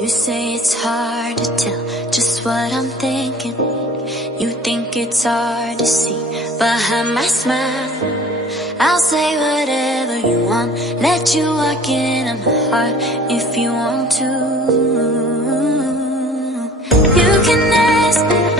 You say it's hard to tell just what I'm thinking. You think it's hard to see behind my smile. I'll say whatever you want, let you walk into my heart if you want to. You can ask me